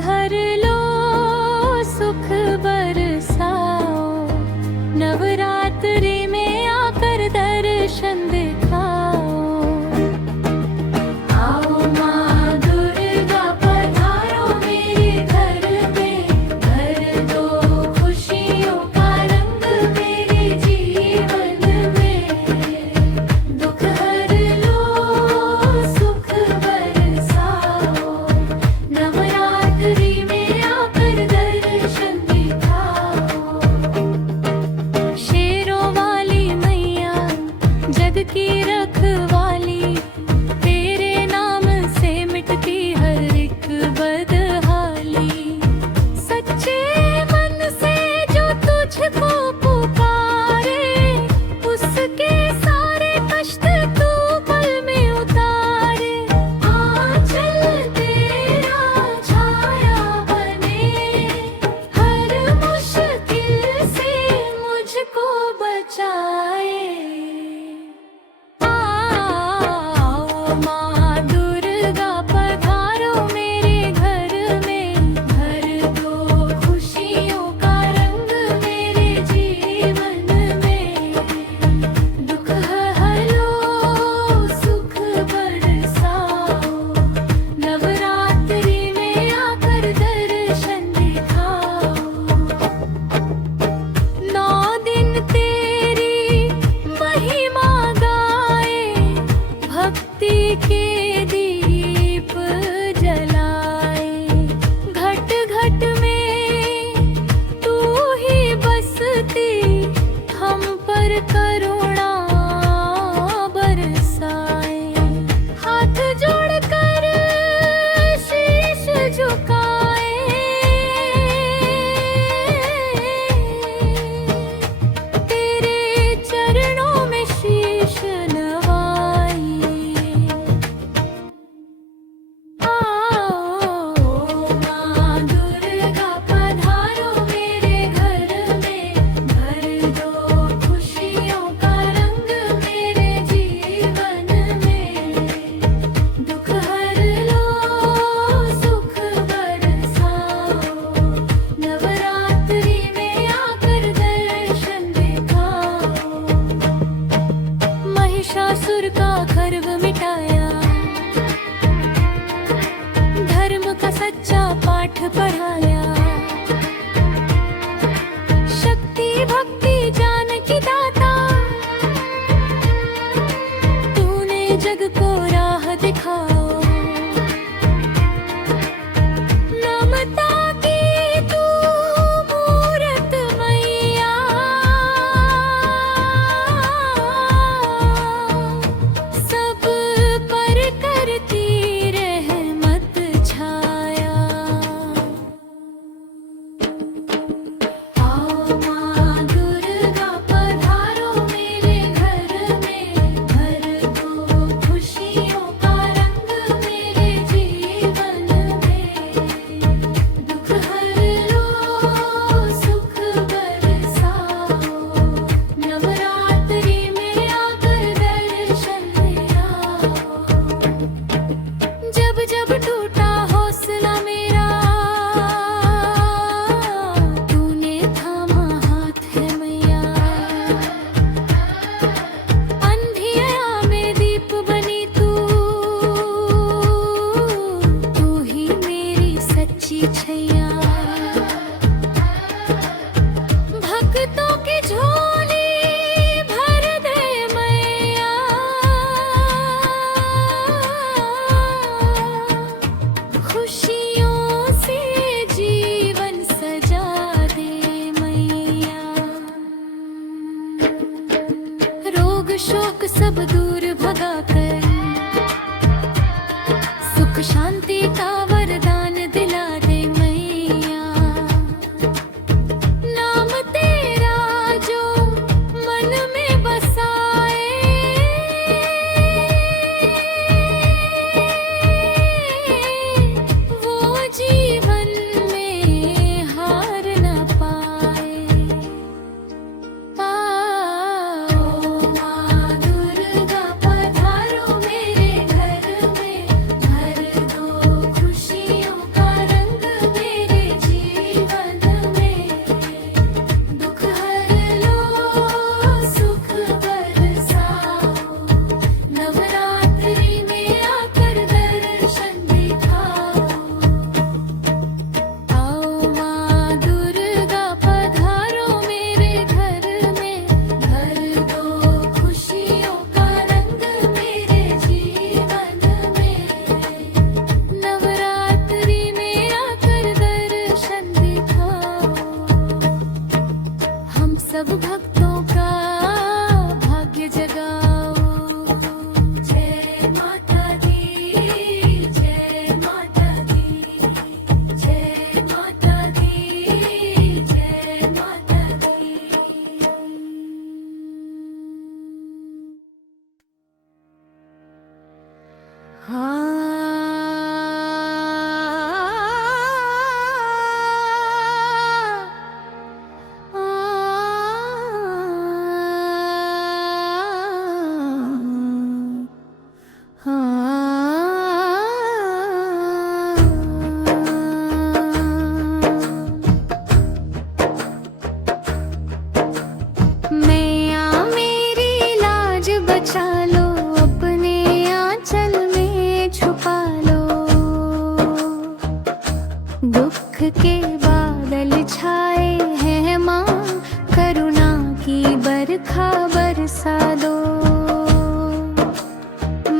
हर लो सुख बरसाओ, नवरात्रि में आकर दर्शन दिखाओ। आओ माँ दुर्गा पधारो मेरे घर में, भर दो खुशियों का रंग मेरे जीवन में। दुख हर लो सुख बरसाओ, नवरात्रि में आकर दर्शन दिखाओ। शेरों वाली मैया जग की रखवाली, तेरे नाम से मिटती हर एक बदहाली। सच्चे मन से जो तुझको पुकारे, उसके सारे कष्ट तू पल में उतारे। आंचल तेरा छाया बने, हर मुश्किल से मुझको बचाए। आओ माँ दुर्गा पधारो मेरे घर में, भर दो खुशियों का रंग मेरे जीवन में। दुख हरो सुख बरसाओ, नवरात्रि में आकर दर्शन दिखाओ। 9 दिन तेरी महिमा गाए, भक्ति के दीप जलाए। घट घट में तू ही बसती, हम पर करुणा बरसाए। हाथ जोड़कर शीश झुकाए, तेरे चरणों में शीश नवाए। मैया मेरी लाज बचा लो, अपने आंचल में छुपा लो। दुख के बादल छाए हैं माँ, करुणा की बरखा बरसा दो।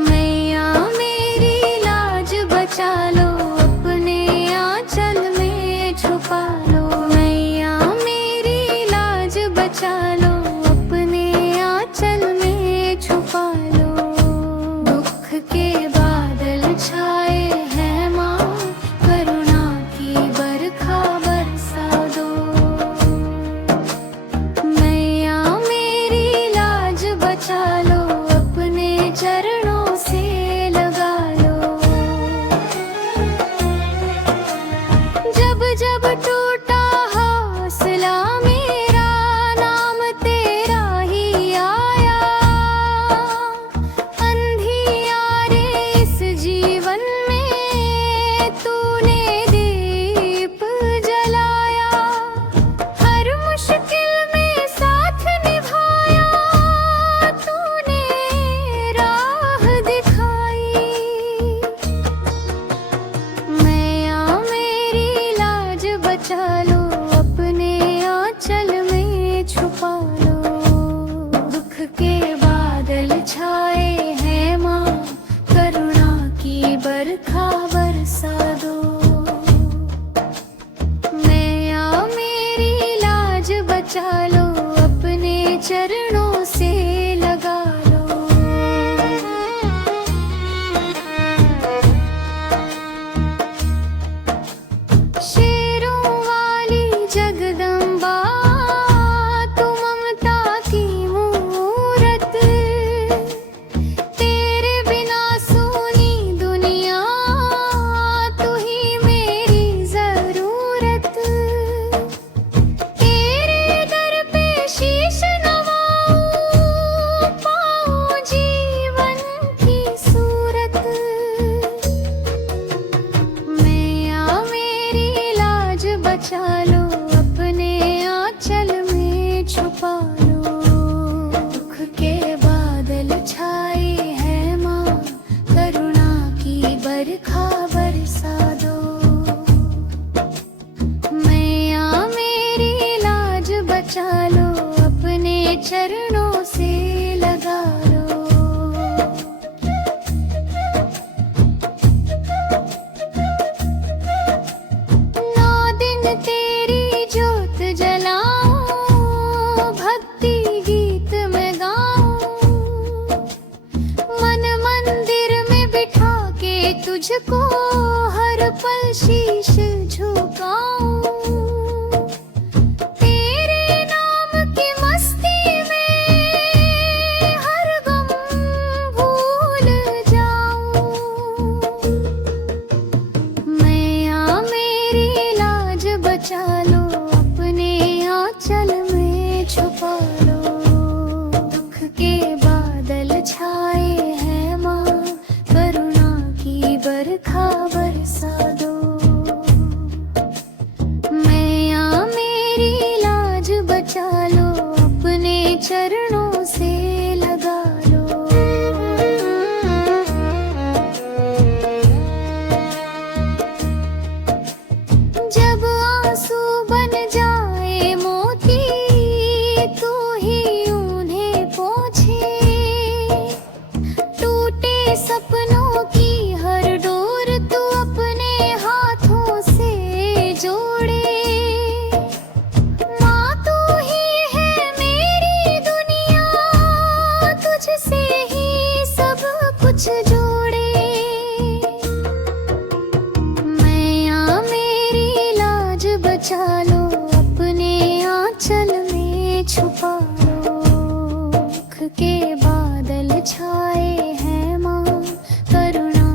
मैया मेरी लाज बचा लो, अपने आंचल में छुपा लो। मैया मेरी लाज बचा लो, अपने आंचल में छुपा लो। दुख के बादल छाए हैं माँ, करुणा की बरखा बरसा दो। मैया मेरी लाज बचा लो, अपने चरणों से लगा लो। जब जब टूटा हौसला मेरा, नाम तेरा ही आया। अंधियारे इस जीवन में तूने दीप जलाया। हर मुश्किल में साथ निभाया, तूने राह दिखाई। मैया मेरी लाज बचा लो, अपने आंचल में छुपा लो। दुख के बादल छाए हैं माँ, करुणा की बरखा बरसा दो। मैया मेरी लाज बचा लो, अपने चरणों से लगा लो। शेरों वाली जगदम्बा, तू ममता की मूरत। तेरे बिना सूनी दुनिया, तू ही मेरी जरूरत। तेरे दर पे शीश नवाऊं, पाऊं जीवन की सूरत। मैया मेरी लाज बचा लो, अपने आंचल में छुपा लो। दुख के बादल छाए हैं माँ, करुणा की बरखा बरसा दो। मैया मेरी लाज बचा लो, अपने चरणों से लगा लो। नौ दिन तेरी जोत जलाऊं, भक्ति गीत में गाऊं। मन मंदिर में बिठा के तुझको हर पल शीश झुकाऊं। तेरे नाम की मस्ती में हर गम भूल जाऊं। मैया मेरी लाज बचा लो, अपने आंचल में छुपा लो। दुख के बादल छाए हैं माँ, करुणा की बरखा बरसा दो। मैया मेरी लाज बचा लो, अपने चरणों से लगा लो। जब आंसू बन जाए मोती, तू ही उन्हें पोंछे। टूटे सपनों की हर डोर, तू अपने हाथों से जोड़े। माँ तू ही है मेरी दुनिया, तुझसे ही सब कुछ जोड़े। मैया मेरी लाज बचा लो, अपने आंचल में छुपा लो। दुख के बादल छाए हैं माँ, करुणा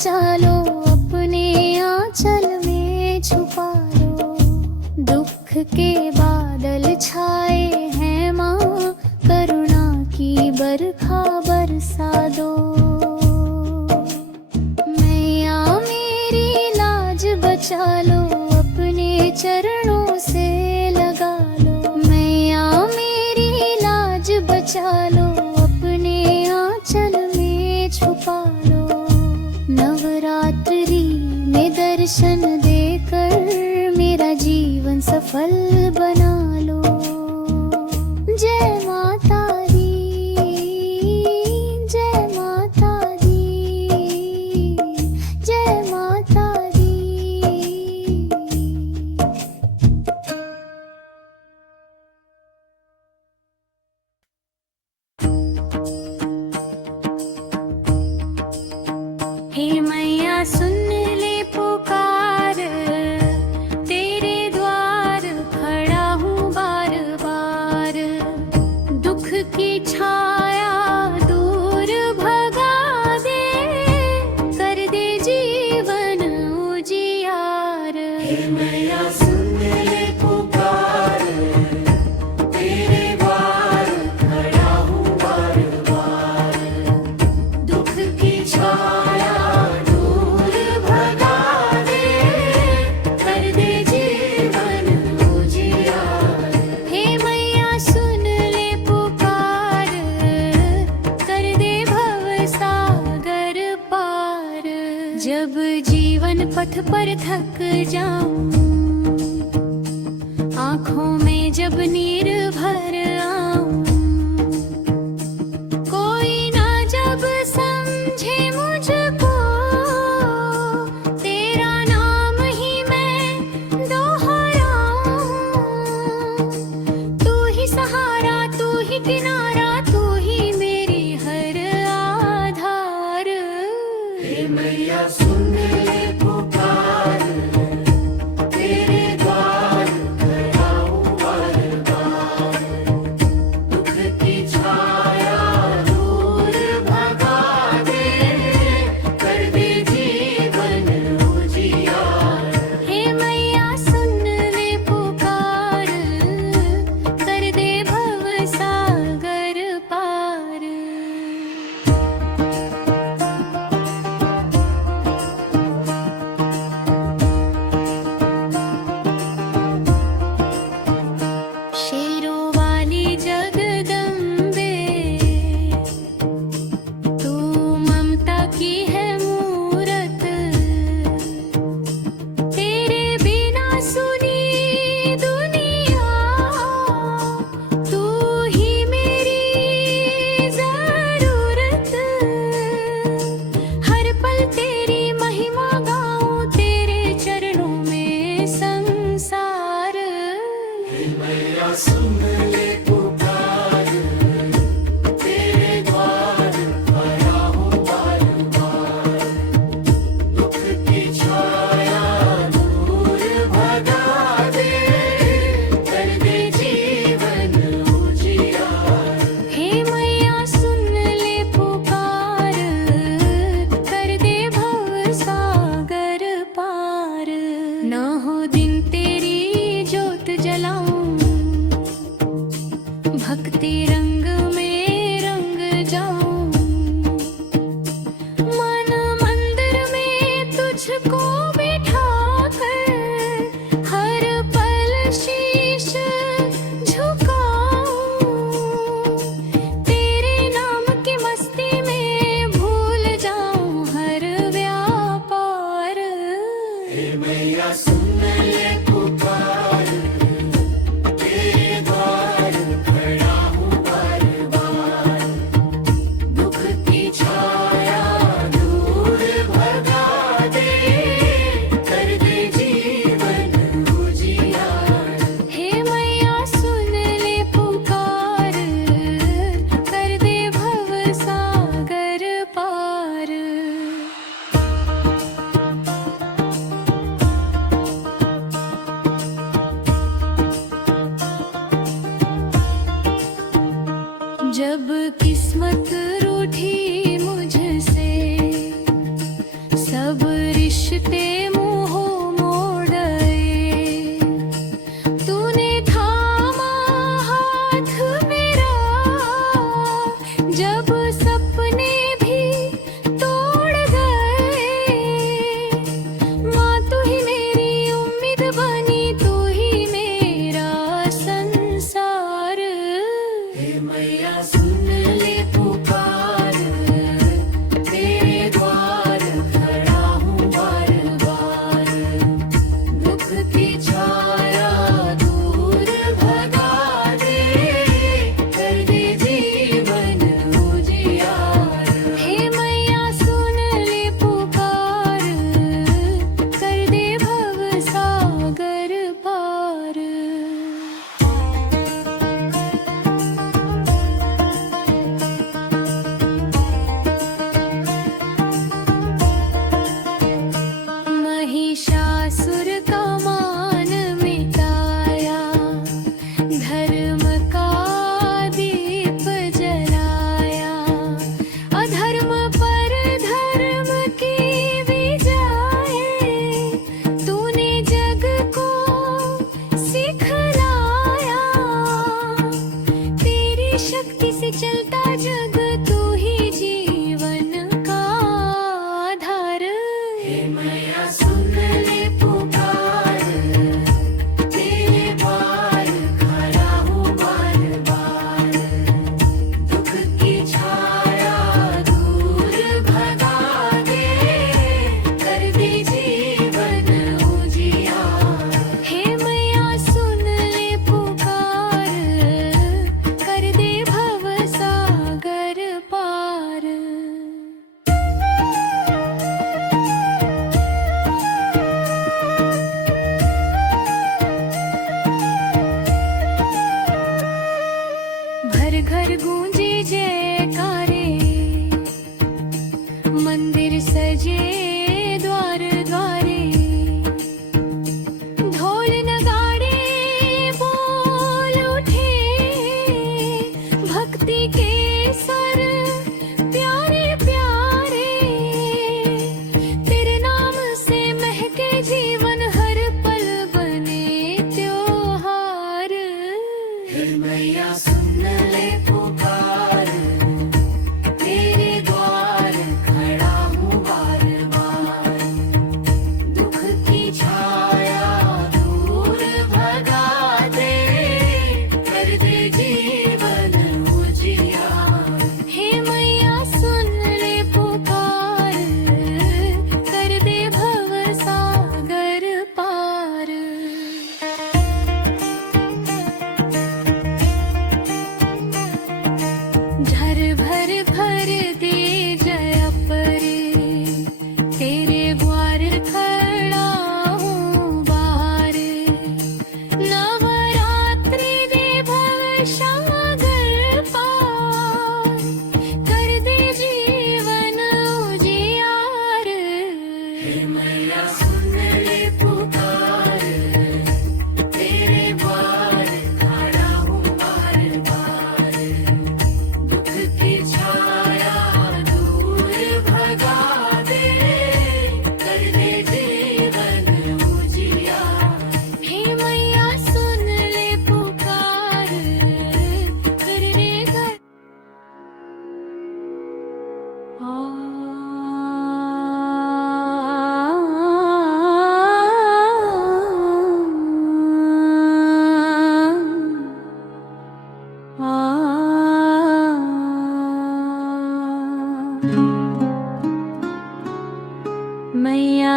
बचा लो, अपने आंचल में छुपा लो। दुख के बादल छाए हैं माँ, करुणा की बरखा बरसा दो। मैया मेरी लाज बचा लो, अपने चरणों से लगा लो। मैया मेरी लाज बचा लो, अपने आंचल में छुपा लो। नवरात्रि में दर्शन देकर मेरा जीवन सफल बना लो। जय माता दी, जय माता दी, जय माता दी। हे मैया सुन ले पुकार, तेरे द्वार खड़ा हूँ बार बार। दुख की छाया दूर भगा दे, कर दे जीवन उजियार। हे मैया सुन ले पुकार, तेरे द्वार खड़ा हूँ बार बार। दुख की छाया दूर भगा दे, कर दे जीवन उजियार। हे मैया सुन ले पुकार, कर दे भव सागर पार। जब जीवन पथ पर थक जाऊं, आँखों में जब नीर भर आऊं, कोई ना जब समझे मुझको, तेरा नाम ही मैं दोहराऊं। तू ही सहारा, तू ही किनारा, तू ही मेरी हर आधार। हे मैया सुन ले पुकार, तेरे द्वार खड़ा हूँ बार बार।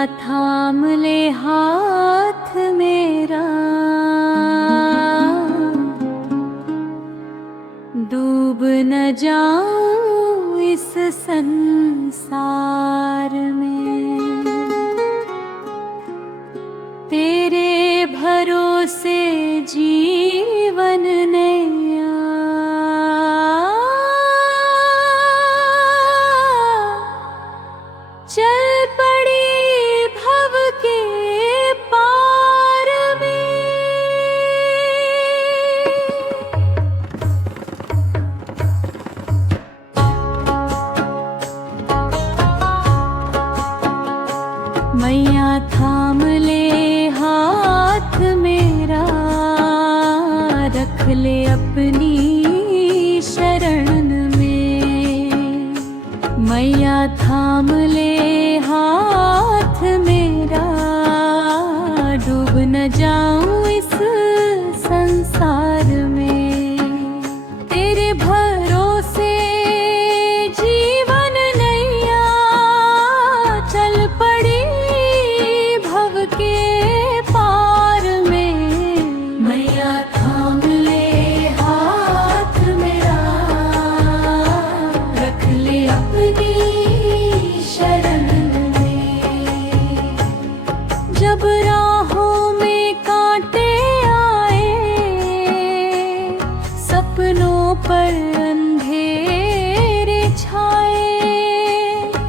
थाम ले हाथ मेरा, डूब न जाऊं इस संसार में। तेरे भरोसे जीवन नैया, चल पड़ी भव के पार में। मैया थाम ले हाथ मेरा, रख ले अपनी शरण में। मैया थाम ले हाथ मेरा, डूब न जाऊं इस संसार में। तेरे भरोसे जीवन नैया, चल पड़ी भव के पार में। मैया थाम ले हाथ मेरा, रख ले अपनी शरण में। जब राहों में कांटे आए, सपनों पर अंधेरे छाए,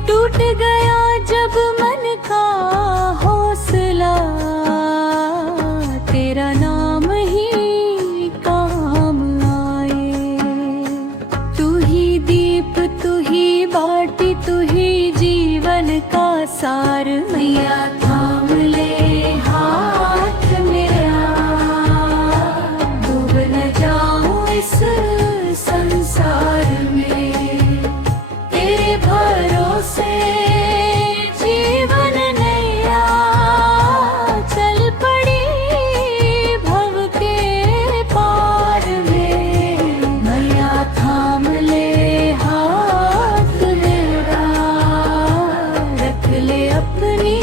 टूट गया जब मन का हौसला, तेरा नाम ही काम आए। तू ही दीप, तू ही बाटी, तू ही जीवन का सार। मैया थाम ले हाथ मेरा, डूब न जाऊं इस संसार में। तेरे भरोसे जीवन नैया, चल पड़ी भव के पार में। मैया थाम ले हाथ मेरा, रख ले अपनी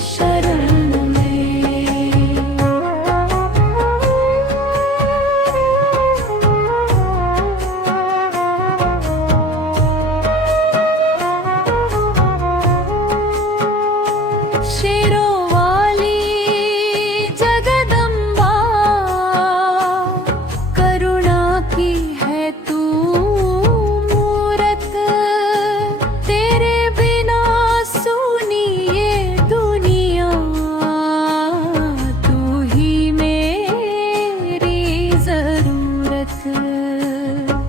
शरण में। शेरों वाली जगदम्बा, करुणा की है तू मूरत। तेरे बिना सुनी ये दुनिया, तू ही मेरी जरूरत।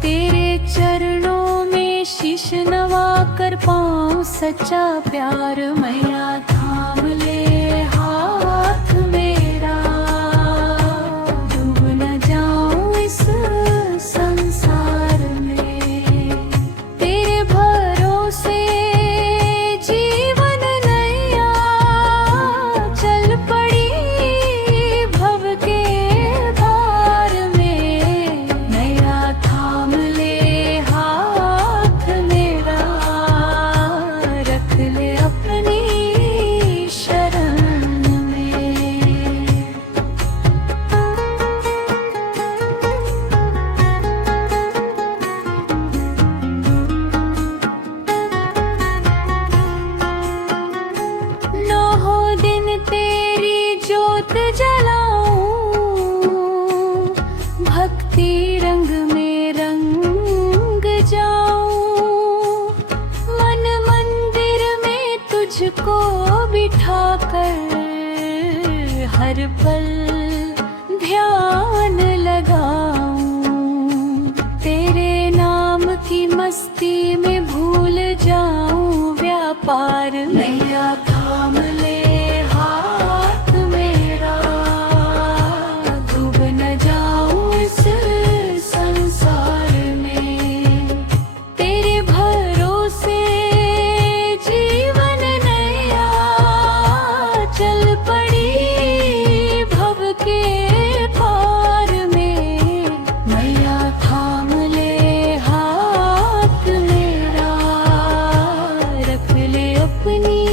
तेरे चरणों में शीश नवा कर पाऊं सच्चा प्यार। मैया थाम ले हाथ मेरा, डूब न जाऊं इस संसार में। तेरे भरोसे जीवन नैया, चल पड़ी भव के पार में। मैया थाम ले हाथ मेरा, रख ले अपनी शरण में। नौ दिन तेरी जोत जलाऊं, भक्ति रंग में रंग जाऊं। मन मंदिर में तुझको बिठा कर, हर पल ध्यान लगाऊं। तेरे नाम की मस्ती में भूल जाऊं व्यापार। मैया थाम ले हाथ मेरा, डूब न जाऊं इस संसार में। तेरे भरोसे जीवन नैया, चल पड़ी भव के पार में। मैया थाम ले हाथ मेरा, रख ले अपनी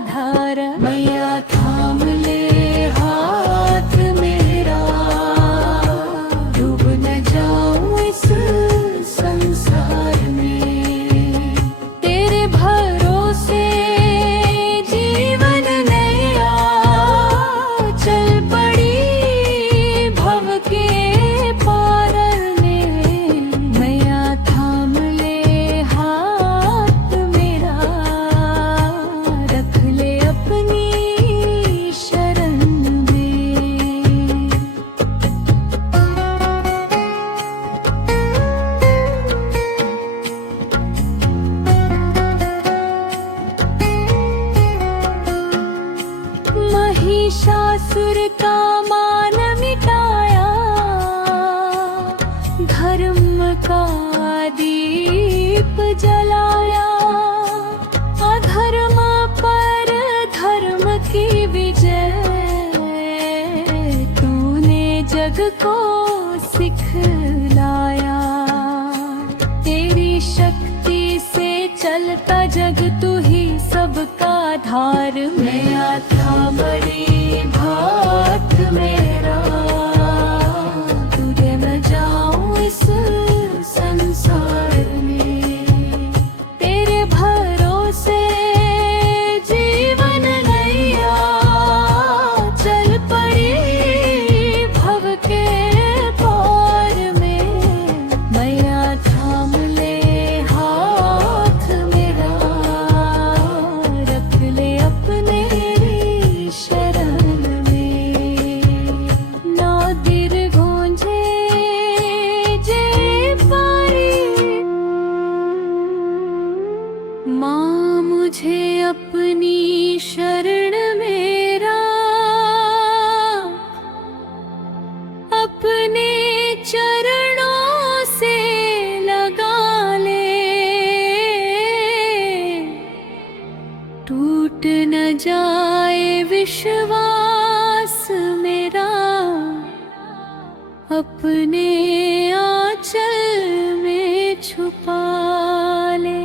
आधार। मैया थाम ले हाथ मेरा, डूब न जाऊं इस संसार में। तेरे भरोसे जीवन नैया चल पड़ी भव के पार में। मैया थाम ले हाथ मेरा, रख ले अपनी शरण में। महिषासुर का मान मिटाया, धर्म का दीप जलाया। अधर्म पर धर्म की विजय, तूने जग को सिखलाया। तेरी शक्ति से चलता जग, तू ही सबका धार। मैया थाम बड़ी भात मेरा, तुझे न जाऊं इस संसार में। तेरे भरोसे जीवन नैया चल पड़ी भव के पार में। मैया थाम ले हाथ मेरा, रख ले अपने शरण में। नादिर गूंजे जे पारी, माँ मुझे अपनी शरण मेरा, अपने चरणों से लगा ले। टूट न जाए विश्वास मेरा, अपने आंचल में छुपा ले।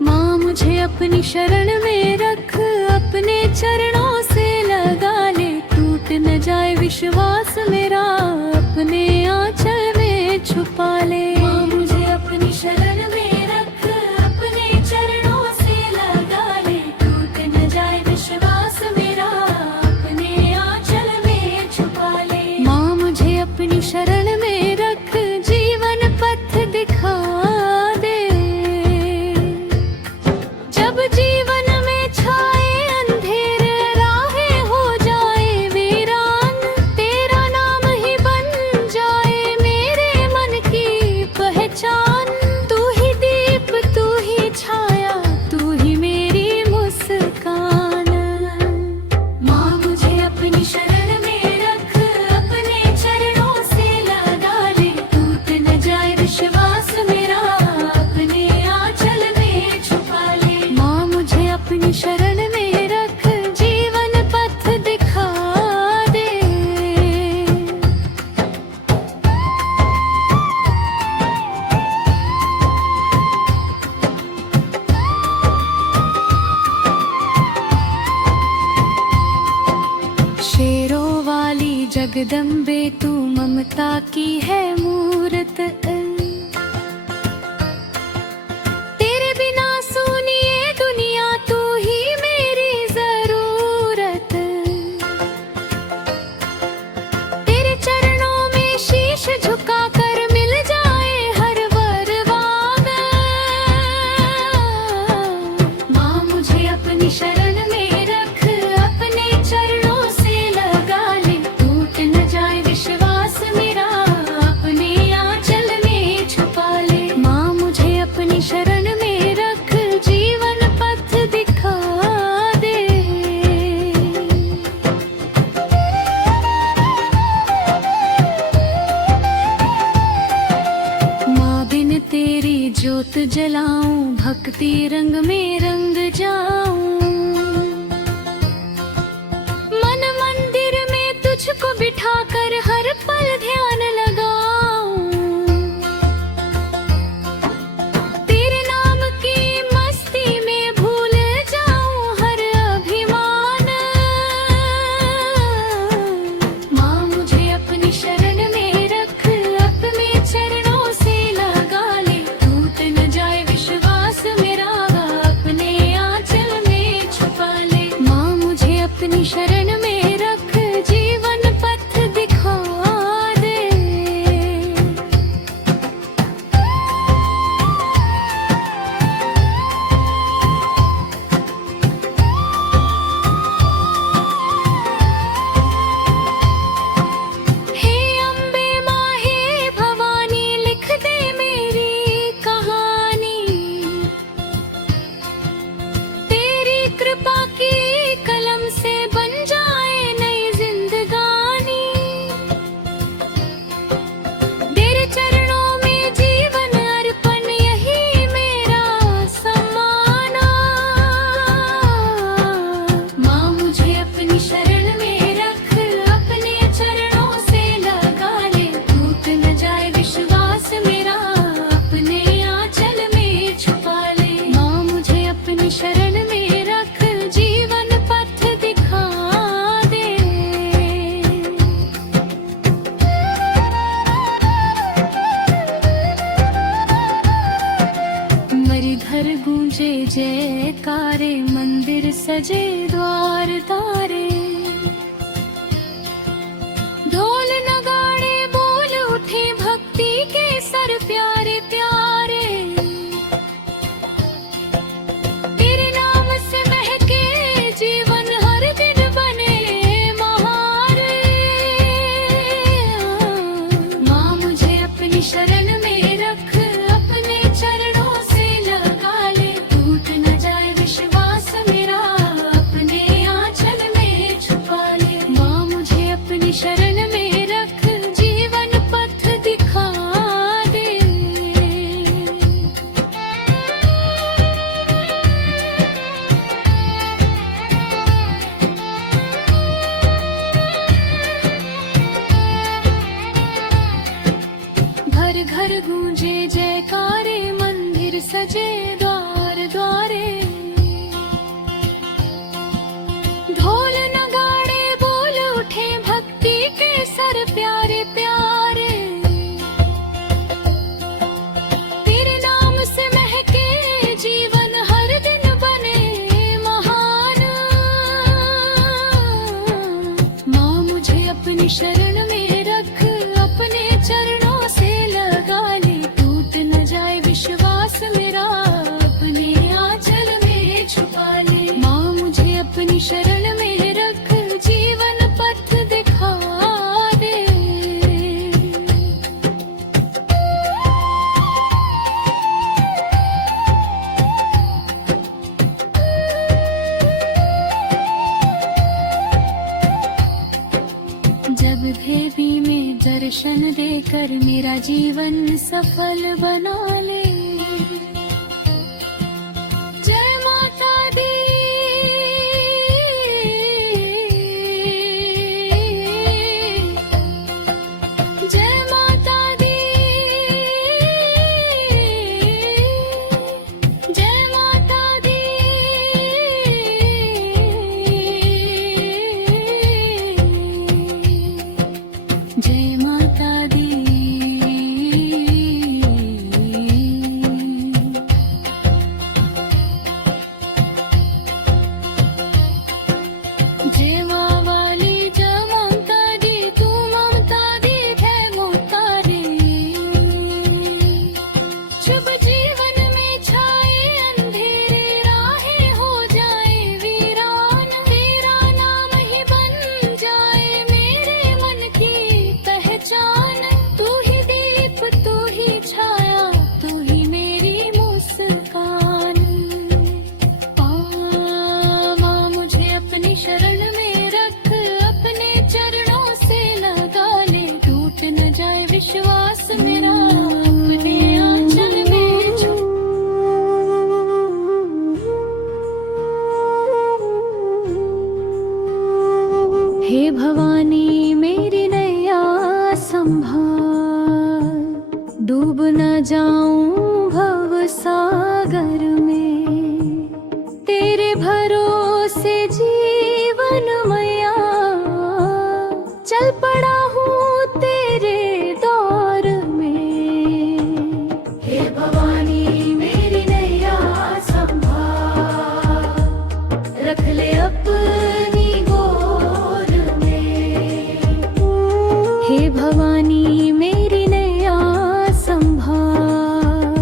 माँ मुझे अपनी शरण में रख, अपने चरणों से लगा ले। टूट न जाए विश्वास मेरा, अपने आंचल में छुपा ले। माँ मुझे अपनी शरण में रख, अपने चरणों से लगा ले। टूट न जाए विश्वास मेरा, अपने आंचल में छुपा ले। माँ मुझे अपनी शरण में रख, जीवन पथ दिखा दे। जब जीवन में छाए अंधेरे, राहें हो जाए वीरान, तेरा नाम ही बन जाए मेरे मन की पहचान। तू ही दीप, तू ही छाया, तू ही मेरी मुस्कान। माँ मुझे अपनी शरण में रख, अपने चरणों से लगा ले। टूट न जाए विश्वास मेरा, अपने आंचल में छुपा ले। माँ मुझे अपनी शरण में रख, जीवन पथ दिखा दे। शेरों वाली जगदम्बे, तू ममता की है मूरत। तेरे बिना सुनिए दुनिया, तू ही मेरी जरूरत। तेरे चरणों में शीश झुका कर मिल जाए हर वरदान। माँ मुझे अपनी शरण में रख, अपने चरणों से लगा ले। टूट न जाए विश्वास मेरा, अपने आंचल में छुपा ले। माँ मुझे अपनी शरण में रख, जीवन पथ दिखा दे। माँ बिन तेरी ज्योत जलाऊं, भक्ति रंग में रंग जाऊं। मन मंदिर में तुझ तुझको बिठाकर हर पल ध्यान लगाऊं, तेरे नाम की मस्ती में भूल जाऊं हर अभिमान। माँ मुझे अपनी शरण में रख, अपने चरणों से लगा ले, टूट न जाए विश्वास मेरा, अपने आंचल में छुपा ले। माँ मुझे अपनी शरण में रख, जीवन पथ दिखा दे। हे अम्बे माँ हे भवानी, लिख दे मेरी कहानी, तेरी कृपा की कलम से बन जाए नई जिंदगानी। तेरे चरणों में जीवन अर्पण, यही मेरा सम्मान। माँ मुझे अपनी शरण में रख, अपने चरणों से लगा ले, टूट न जाए विश्वास मेरा, अपने आंचल में छुपा ले। माँ मुझे अपनी शरण में रख, जीवन पथ दिखा दे। मरी घर गूंजे जयकारे, मंदिर सजे द्वार तारे, ढोल नगाड़े बोल उठे भक्ति के सर प्यारे प्यारे। तेरे नाम से महके जीवन, हर दिन बने महान। माँ मुझे अपनी शरण में रख, अपने चरणों से लगा ले, टूट न जाए विश्वास मेरा, अपने आंचल में छुपा ले। माँ मुझे अपनी शरण में रख, जीवन पथ दिखा दे। घर घर गूंजे जयकारे, मंदिर सजे द्वार द्वारे, ढोल नगाड़े बोल उठे भक्ति के सर प्यारे प्यारे। तेरे नाम से महके जीवन, हर दिन बने महान। माँ मुझे अपनी शरण में रख, अपने चरणों से लगा ले, टूट न जाए विश्वास मेरा, अपने आंचल में छुपा ले। माँ मुझे अपनी शरण में रख, जीवन पथ दिखा दे। जब देवी में दर्शन देकर मेरा जीवन सफल बना ले। जय माता दी, जय माता दी, जय माता दी। जय माता दी। जय माँ वाली, जय ममता दी, तू ममता दी, जय ममता दी। शुभ जीवन में छाए अंधेरे, राहें हो जाए वीरान, तेरा नाम ही बन जाए मेरे मन की पहचान। तू ही दीप, तू ही छाया, तू ही मेरी मुस्कान। माँ मुझे अपनी शरण में रख, अपने चरणों से लगा ले, टूट न जाए विश्वास मेरा, अपने आंचल में छुपा। हे भवानी चल पड़ा हूँ तेरे दौर में। हे भवानी मेरी नैया संभाल, रख ले अपनी गोद में। हे भवानी मेरी नैया संभाल,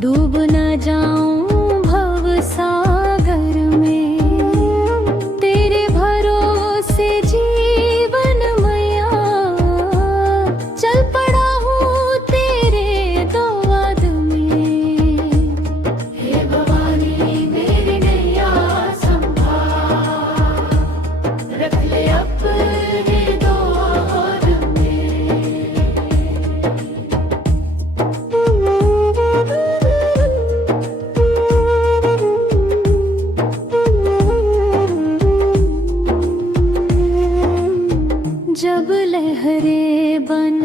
डूब न जाऊं भव सागर में। तेरे भरोसे जीवन मैया, चल पड़ा हूँ तेरे द्वाद में। हे भवानी मेरी नैया संभाल, रख ले अपने दौर में। जब लहरें बन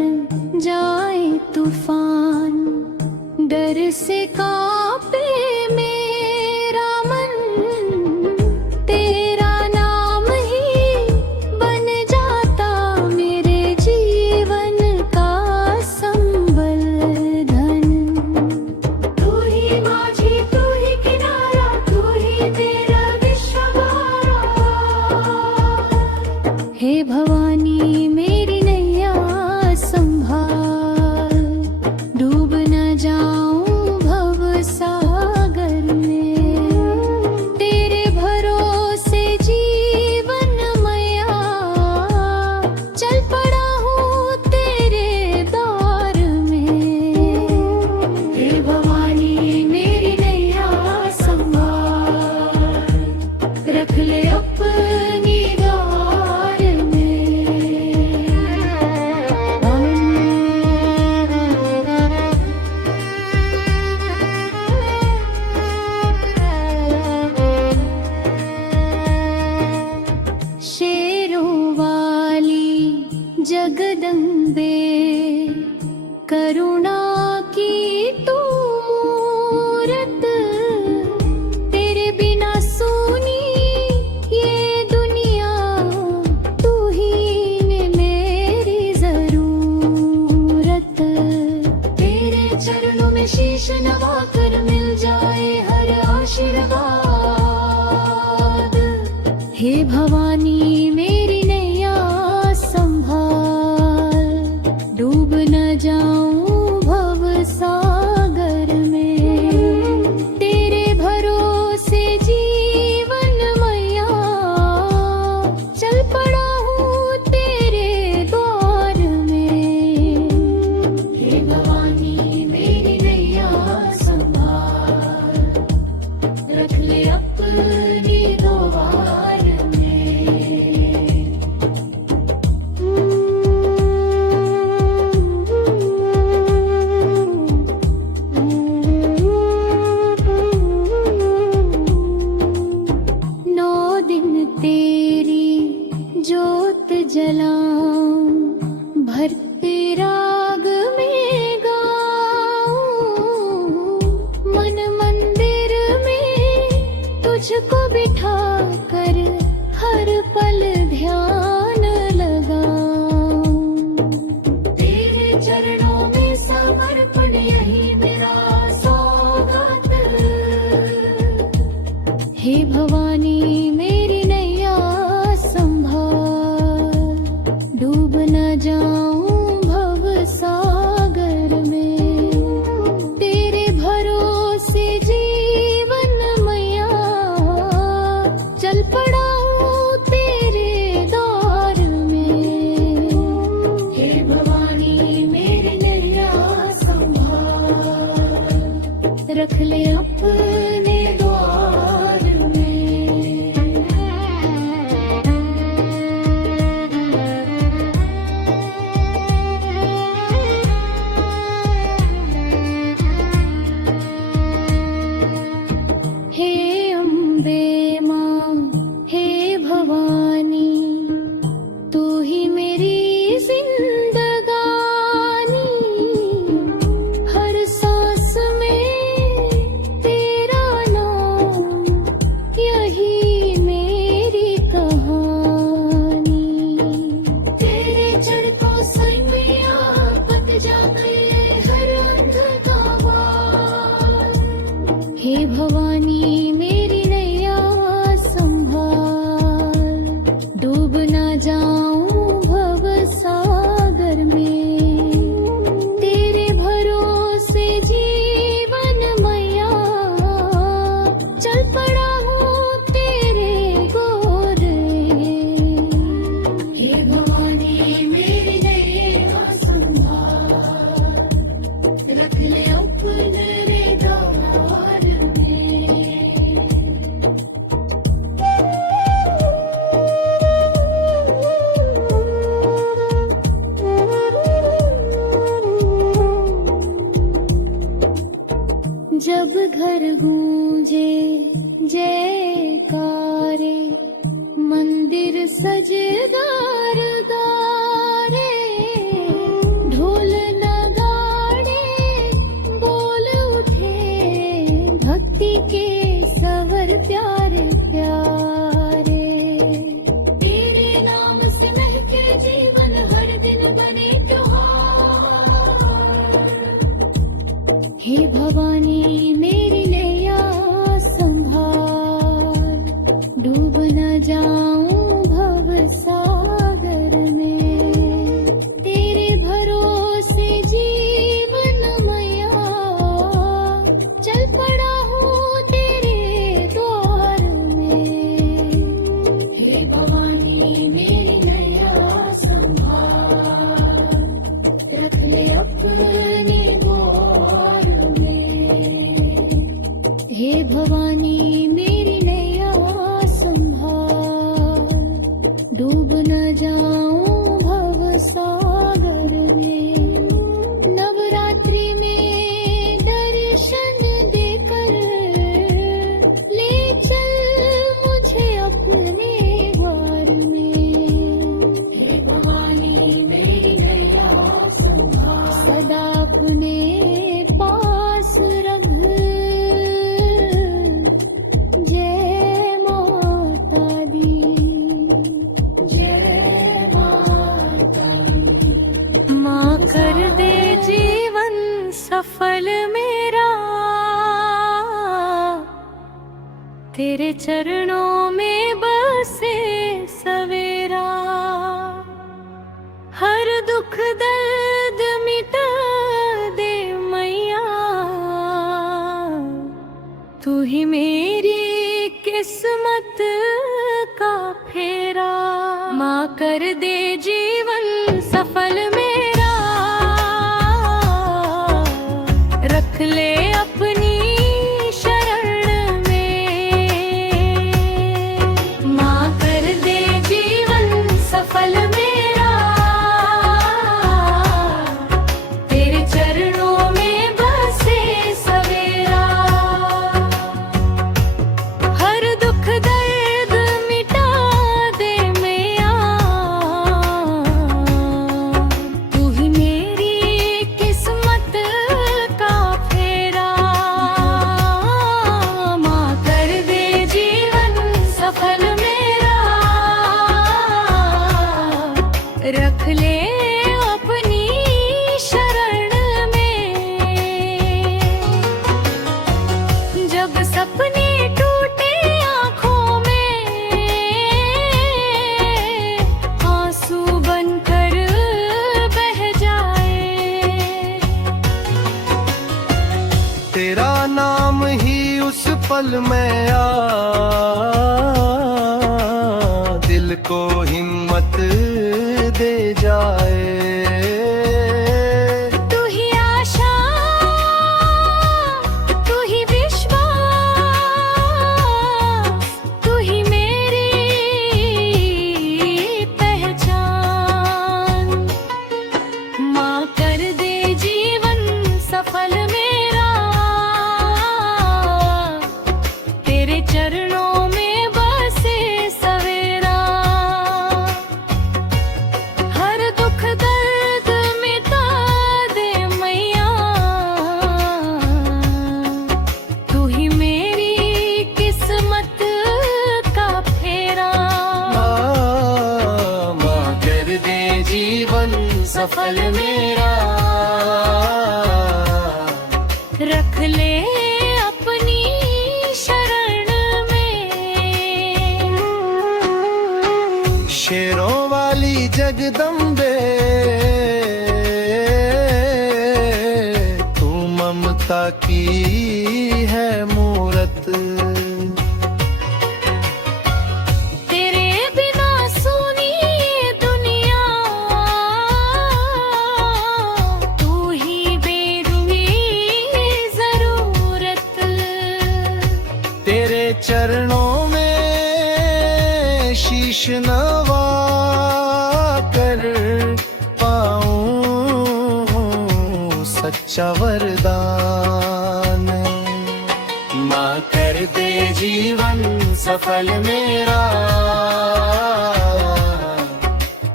जाए तूफान, डर से कांपे मेरा मन। तेरा नाम ही बन जाता मेरे जीवन का संबल धन। तू ही माझी, तू ही किनारा, तू ही तेरा विश्ववारा। हे भवानी मेरी नैया संभाल, डूब न जाऊं भव सागर में। तेरे भरोसे जीवन मैया, चल पड़ा हूँ तेरे दौर में। हे भवानी मेरी नैया संभाल, रख ले अपनी दौर में। शेरों वाली जगदम्बे, करुणा की तू मूरत। तेरे बिना सुनी ये दुनिया, तू ही ने मेरी जरूरत। तेरे चरणों में शीश नवा कर मिल जाए हर आशीर्वाद। हे भवानी मेरी नैया संभाल, डूब न जाऊं भव सागर में। तेरे भरोसे जीवन मैया, चल पड़ा हूँ तेरे द्वार में। हे भवानी मेरी नैया संभाल, रख ले अपनी द्वार में। नौ दिन तेरी जोत जलाऊं, भक्ति राग में गाऊं। मन मंदिर में तुझको बिठा कर हर पल ध्यान लगाऊं। तेरे चरणों में समर्पण यही मेरा सौगात। हे भवानी मेरी नैया संभाल, डूब न जाऊं भव घर गूंजे जयकारे, मंदिर सजे गार गारे, ढोल नगाड़े बोल उठे, भक्ति के सवर प्यारे प्यारे। तेरे नाम से महके जीवन, हर दिन बने त्योहार। हे भवानी मेरी नैया संभाल, डूब न जाऊं भव सागर में। तेरे भरोसे जीवन मैया, चल पड़ा हूँ तेरे द्वार में। हे भवानी मेरी नैया संभाल, रख ले अपनी गोर में। हे भवानी मेरी नैया संभाल, डूब न जाऊं भव सागर में। नवरात्रि में दर्शन देकर, ले चल मुझे अपने द्वार में। हे भवानी मेरी नैया संभाल, सदा अपने पास रख। जय माता दी, जय माता दी। माँ कर दे जीवन सफल मेरा, तेरे चरणों में बसे सवेरा। हर दुख दर्द मिटा दे मैया, तू ही मेरी किस्मत का फेरा। माँ कर दे जीवन सफल मेरा, रख ले अपनी शरण में। माँ कर दे जीवन सफल मेरा, तेरे चरणों में बसे सवेरा। हर दुख दर्द मिटा दे मैया, तू ही मेरी किस्मत का फेरा। माँ कर दे जीवन सफल मेरा, रख ले अपनी शरण में। जब सपने टूटे आँखों में, आंसू बनकर बह जाए। तेरा नाम ही उस पल में आ, दिल को हिम्मत दे जाए। तू ही आशा, तू ही विश्वास, तू ही मेरी पहचान। माँ कर दे जीवन सफल मेरा, तेरे चरणों में बसे सवेरा। हर दुख दर्द मिटा दे मैया, तू ही मेरी किस्मत का फेरा। माँ कर दे जीवन सफल मेरा, रख ले अपनी शरण में। शेरों वाली जगदम्बे, तू ममता की है मूरत। तेरे बिना सुनी ये दुनिया, तू ही बेरुई जरूरत। तेरे चरणों में शीश नवा कर पाऊं सच्चा वरदान। जीवन सफल मेरा,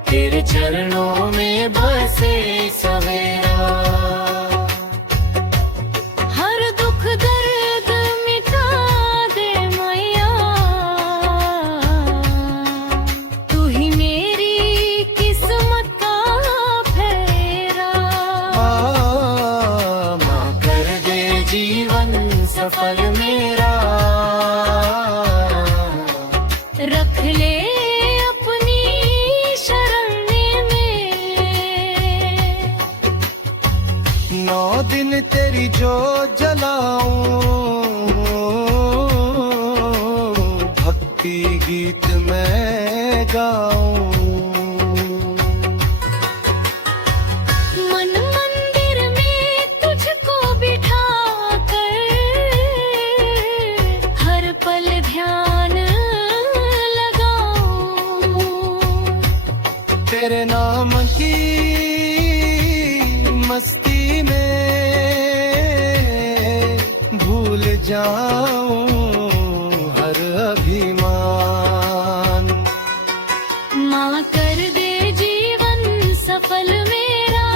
तेरे चरणों में बसे सवेरा। हर दुख दर्द मिटा दे मैया, तू ही मेरी किस्मत का फेरा। माँ कर दे जीवन सफल मेरा, रख ले अपनी शरण में। 9 दिन तेरी जो जलाऊं, भक्ति गीत मैं गाऊं। मन मंदिर में तुझको बिठा कर, हर पल ध्यान लगाऊं। तेरे नाम की मस्ती में भूल जाऊं हर अभिमान। माँ कर दे जीवन सफल मेरा,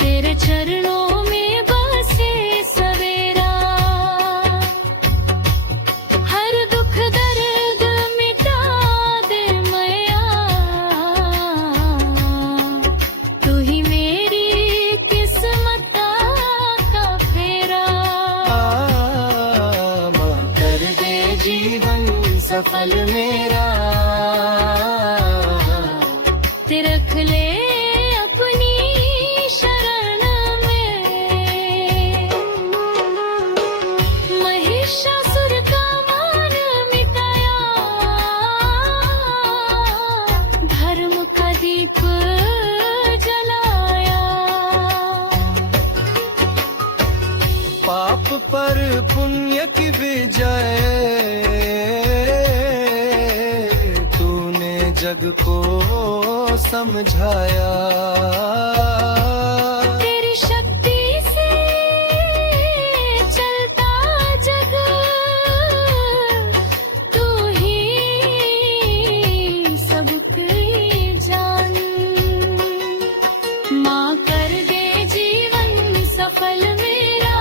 तेरे चरणों में बसे सवेरा। हर दुख दर्द मिटा दे मैया, तू ही मेरी किस्मत का फेरा। माँ कर दे जीवन सफल मेरा, ते रख ले अपनी शरण में। महिषासुर का मान मिटाया, धर्म का दीप जलाया। पाप पर पुण्य की विजय तूने जग को समझाया। तेरी शक्ति से चलता जग, तू ही सबकी जान। माँ कर दे जीवन सफल मेरा,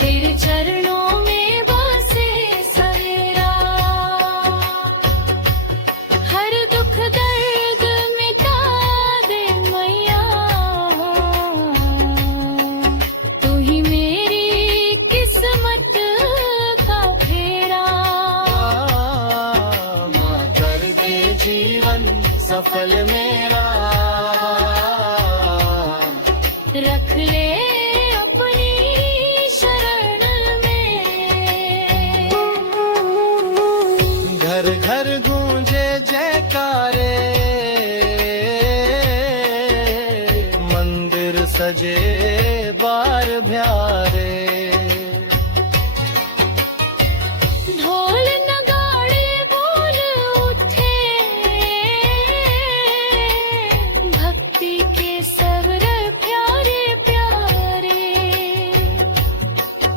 तेरे चरणों में बसे सवेरा। हर दुख दर्द मिटा दे मैया, तू ही मेरी किस्मत का फेरा। माँ कर दे जीवन सफल मेरा, रख ले अपनी शरण में। घर घर गूंजे जयकारे, मंदिर सजे बार ब्यारे। ढोल नगाड़े बोल उठे, भक्ति के स्वर प्यारे प्यारे।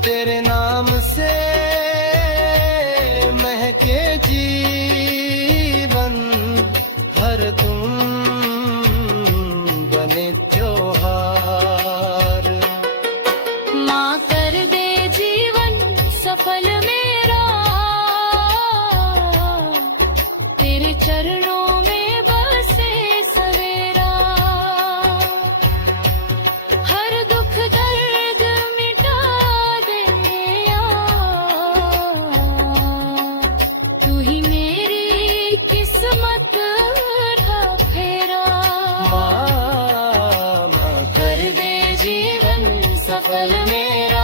तेरे नाम से महके जीवन, हर तुम बने त्योहार। माँ कर दे जीवन सफल मेरा, तेरे चरणों में बसे सवेरा। हर दुख दर्द मिटा दे मैया, तू ही मेरी किस्मत का फेरा। माँ कर दे जीवन सफल मेरा,